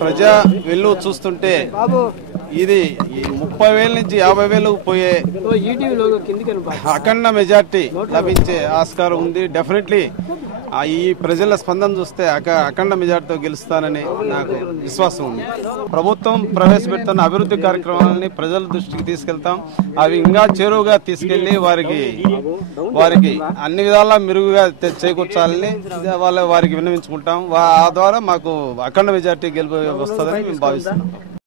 ప్రజా వెళ్ళు చూస్తుంటే ఇది 30,000 నుంచి 50,000 పోయే అఖండ మెజార్టీ లభించే ఆస్కారం ఉంది. డెఫినెట్లీ ఈ ప్రజల స్పందన చూస్తే అఖండ మెజార్టీతో గెలుస్తానని నాకు విశ్వాసం ఉంది. ప్రభుత్వం ప్రవేశపెడుతున్న అభివృద్ధి కార్యక్రమాలని ప్రజల దృష్టికి తీసుకెళ్తాం. అవి ఇంకా చేరువుగా తీసుకెళ్లి వారికి అన్ని విధాలా మెరుగుగా చేకూర్చాలని వారికి విన్నవించుకుంటాం. ఆ ద్వారా మాకు అఖండ మెజార్టీ గెలుపు వస్తుందని మేము భావిస్తున్నాం.